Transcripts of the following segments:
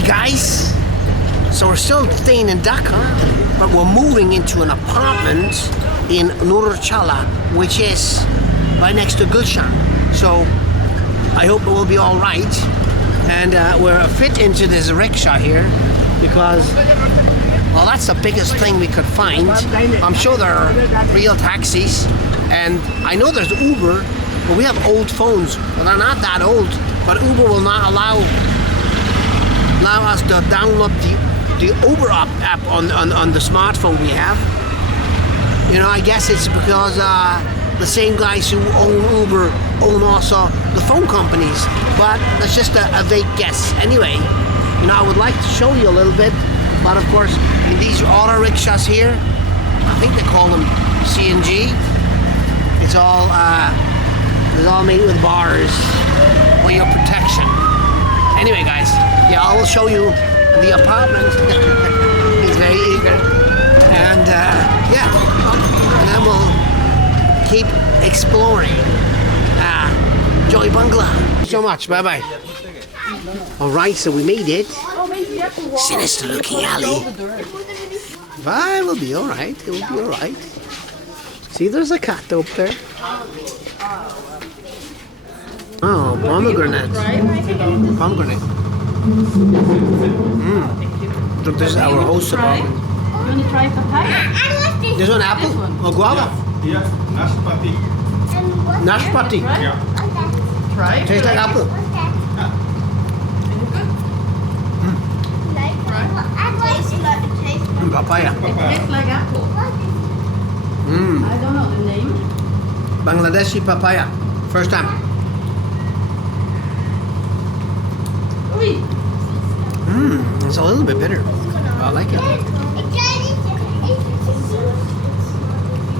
Hi guys! So we're still staying in Dhaka, but we're moving into an apartment in Nurchala, which is right next to Gulshan. So I hope it will be all right. And we're fit into this rickshaw here because, well, that's the biggest thing we could find. I'm sure there are real taxis, and I know there's Uber, but we have old phones. Well, they're not that old, but Uber will not allow us to download the Uber app on the smartphone we have. You know, I guess it's because the same guys who own Uber own also the phone companies, but that's just a vague guess. Anyway, you know, I would like to show you a little bit, but of course, in these auto rickshaws here, I think they call them CNG. It's all made with bars for your protection. Anyway, guys, yeah, I will show you the apartment. He's very eager, and yeah, and then we'll keep exploring. Joy Bungalow. Thank you so much. Bye bye. All right, so we made it. Sinister looking alley. But it will be all right. It will be all right. See, there's a cat up there. Oh, pomegranate. Pomegranate. So this is our host apartment. You want to try papaya? This one apple? Or guava? Yes, nashpati. Nashpati. Yeah. Try. Tastes like apple. Papaya. It tastes like apple. I don't know the name. Bangladeshi papaya. First time. It's a little bit bitter. I like it.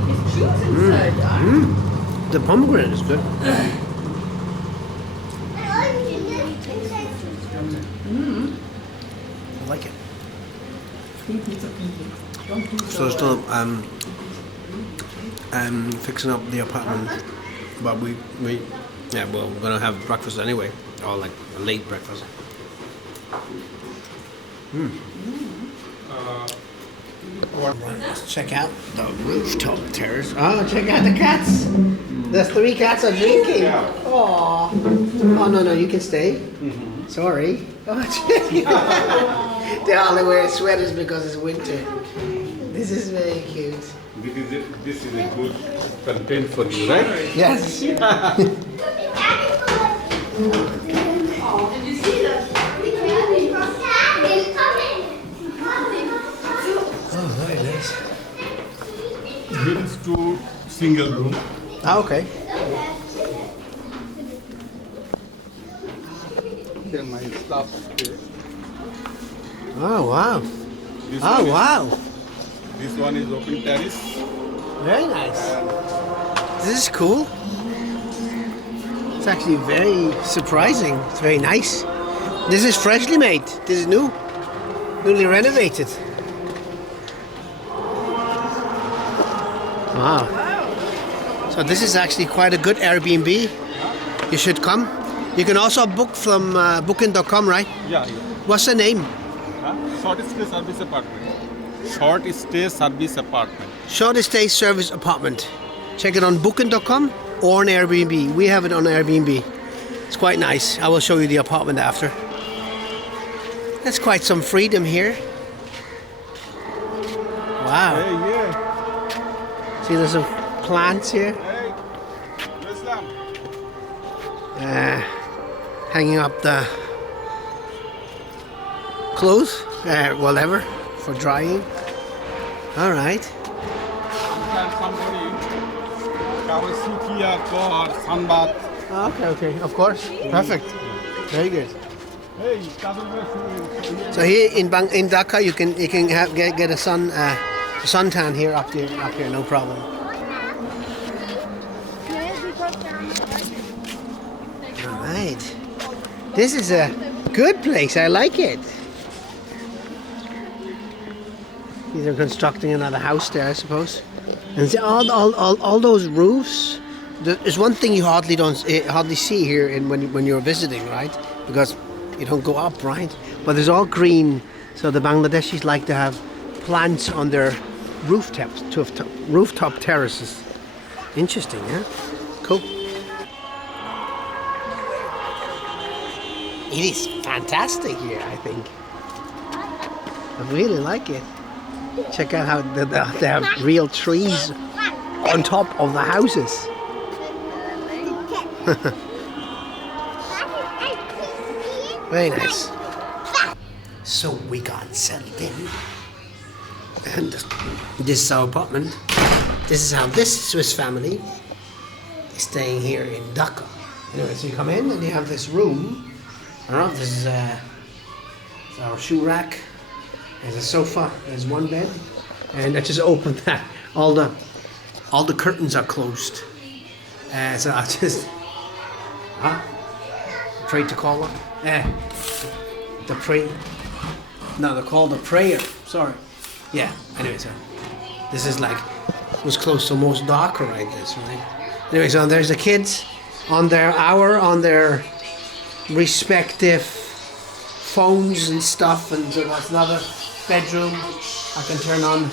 It's juice inside. The pomegranate is good. I like it. So still fixing up the apartment, but we're gonna have breakfast anyway, or like a late breakfast. Let's check out the rooftop terrace. Oh, check out the cats. The 3 cats are drinking. Oh, no, you can stay. Sorry. Oh, they only wear sweaters because it's winter. This is very cute. This is a good content for you, right? Yes. Oh, very nice. Here is 2 single room. Ah, okay. Here my staff stay. Oh, wow. This Oh, one wow. This one is open terrace. Very nice. This is cool. It's actually very surprising. It's very nice. This is freshly made. This is new. Newly renovated. Wow. So this is actually quite a good Airbnb. You should come. You can also book from booking.com, right? Yeah. What's the name? Short stay service apartment. Short stay service apartment. Short Stay Service Apartment. Check it on booking.com or on Airbnb. We have it on Airbnb. It's quite nice. I will show you the apartment after. That's quite some freedom here. Wow. Hey, yeah. See, there's some plants here. Hey, Islam. Hanging up the clothes, whatever, for drying. All right. Somebody Kawasaki or sunbath. Okay, of course. Perfect. Very good. Hey, So here in Dhaka, you can get a suntan here up here, no problem. All right. This is a good place. I like it. These are constructing another house there, I suppose. And see, all those roofs. There's one thing you hardly see here when you're visiting, right? Because you don't go up, right? but it's all green. So the Bangladeshis like to have plants on their rooftop terraces. Interesting, yeah? Cool. It is fantastic here, I think. I really like it. Check out how they have real trees on top of the houses. Very nice. So we got settled in. And this is our apartment. This is how this Swiss family is staying here in Dhaka. Anyway, so you come in and you have this room. I don't know if this is our shoe rack. There's a sofa. There's one bed, and I just opened that. All the curtains are closed. So I just afraid to call them. The pray. No, they're called the prayer. Sorry. Yeah. Anyway, so this is like was close to most Dhaka, right? This right. Anyway, so there's the kids on their respective phones and stuff, and so that's another bedroom. I can turn on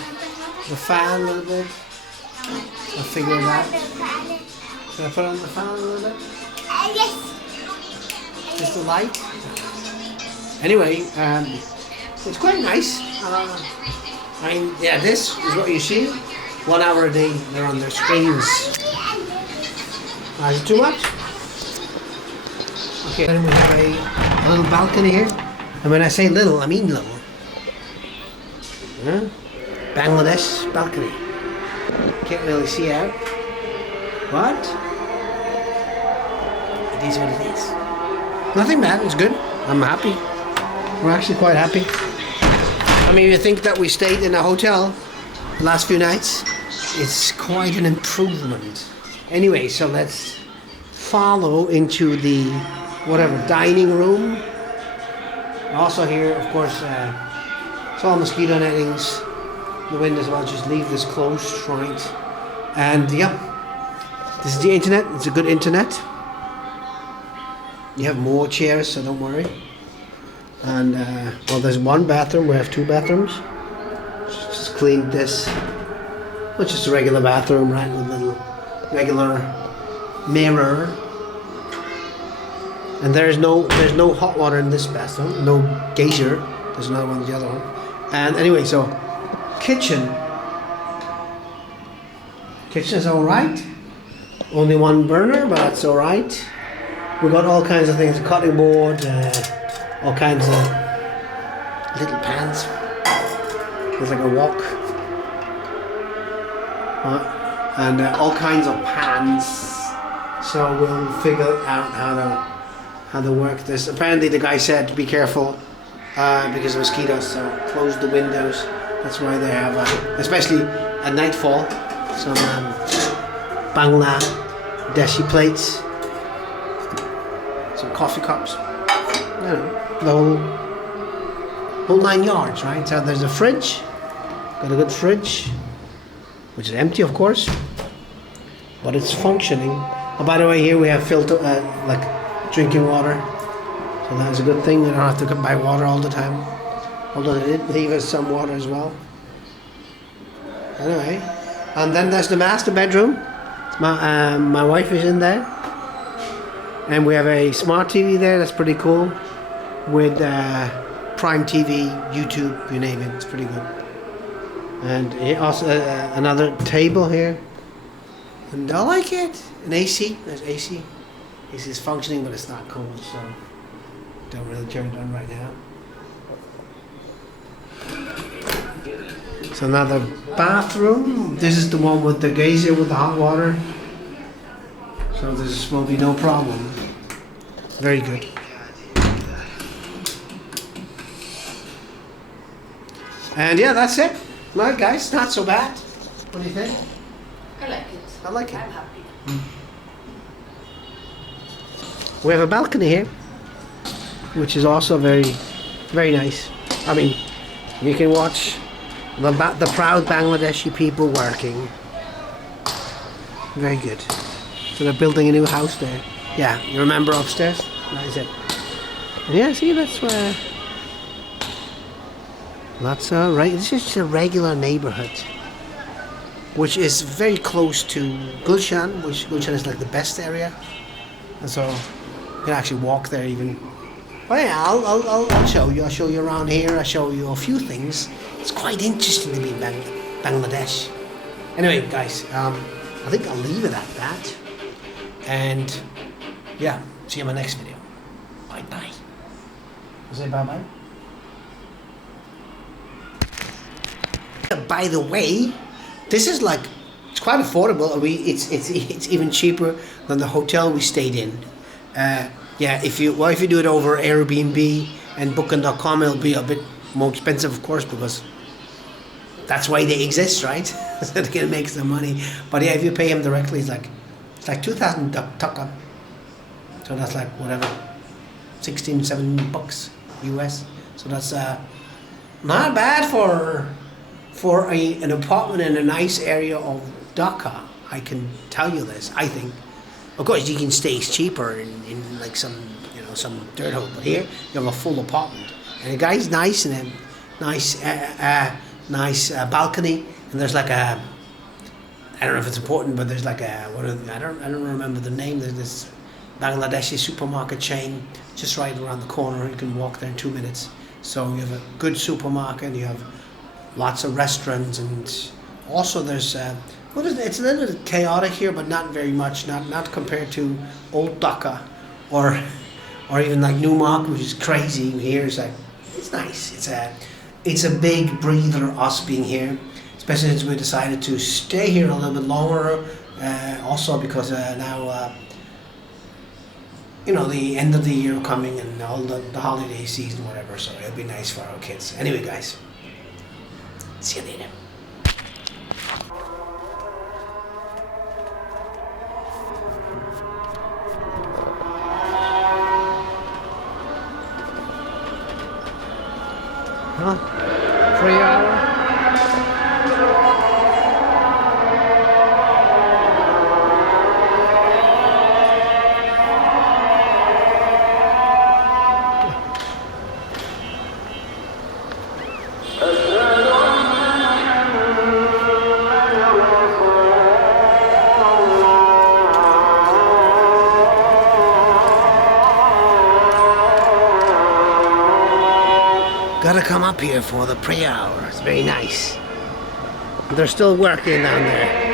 the fan a little bit. I'll figure it out. Should I put on the fan a little bit? Yes. Just the light. Anyway, it's quite nice. I mean, yeah, this is what you see. 1 hour a day, they're on their screens. Is it too much? Okay, then we have a little balcony here. And when I say little, I mean little. Bangladesh balcony. Can't really see out. But it is what it is. Nothing bad, it's good. I'm happy. We're actually quite happy. I mean, you think that we stayed in a hotel the last few nights? It's quite an improvement. Anyway, so let's follow into the dining room. Also here, of course, it's all mosquito nettings. The windows, I'll just leave this closed, right? And yeah, this is the internet. It's a good internet. You have more chairs, so don't worry. And well, there's one bathroom. We have 2 bathrooms. Just cleaned this, which is a regular bathroom, right? With a little regular mirror. And there's no hot water in this bathroom. No geyser. There's another one in the other one. And anyway, so kitchen is all right. Only 1 burner, but it's all right. We got all kinds of things: cutting board, all kinds of little pans. There's like a wok, and all kinds of pans. So we'll figure out how to work this. Apparently, the guy said to be careful because of mosquitoes. So close the windows. That's why they have, especially at nightfall, some Bangladeshi plates, some coffee cups. You know, the whole 9 yards, right? So there's a fridge. Got a good fridge, which is empty, of course, but it's functioning. Oh, by the way, here we have filter, like drinking water. So that's a good thing. We don't have to buy water all the time. Although they did leave us some water as well. Anyway, and then there's the master bedroom. My wife is in there, and we have a smart TV there. That's pretty cool, with Prime TV, YouTube, you name it. It's pretty good. And also another table here, and I like it. An AC. There's AC. AC is functioning, but it's not cold, so don't really turn it on right now. It's another bathroom. This is the one with the geyser with the hot water. So this will be no problem. Very good. And yeah, that's it. Right, guys, not so bad. What do you think? I like it. I like it. I'm happy. We have a balcony here, which is also very, very nice. I mean, you can watch the proud Bangladeshi people working. Very good. So they're building a new house there. Yeah, you remember upstairs? That is it. And yeah, see, that's where That's right. This is just a regular neighborhood, which is very close to Gulshan, which Gulshan is like the best area, and so you can actually walk there even. But yeah, I'll show you. I'll show you around here. I'll show you a few things. It's quite interesting to be in Bangladesh. Anyway, guys, I think I'll leave it at that. And yeah, see you in my next video. Bye bye. Say bye bye. By the way, this is like, it's quite affordable. It's even cheaper than the hotel we stayed in. Yeah, if you do it over Airbnb and Booking.com, it'll be a bit more expensive, of course, because that's why they exist, right? So they can make some money. But yeah, if you pay them directly, it's like 2,000 Dhaka. So that's like whatever, 16, 17 bucks US. So that's not bad for an apartment in a nice area of Dhaka. I can tell you this. I think, of course, you can stay cheaper in like some dirt hole, but here you have a full apartment, and the guy's nice, and a nice balcony, and there's like a, I don't know if it's important, but there's like a, I don't remember the name. There's this Bangladeshi supermarket chain just right around the corner. You can walk there in 2 minutes. So you have a good supermarket, and you have lots of restaurants, and also there's it's a little bit chaotic here, but not very much. Not compared to old Dhaka, or even like Newmarket, which is crazy. Here it's like, it's nice. It's a big breather, us being here, especially since we decided to stay here a little bit longer. Also because now the end of the year coming, and all the holiday season, whatever. So it'll be nice for our kids. Anyway, guys, see you later. Huh? 3 hour? Gotta come up here for the prayer hour. It's very nice. They're still working down there.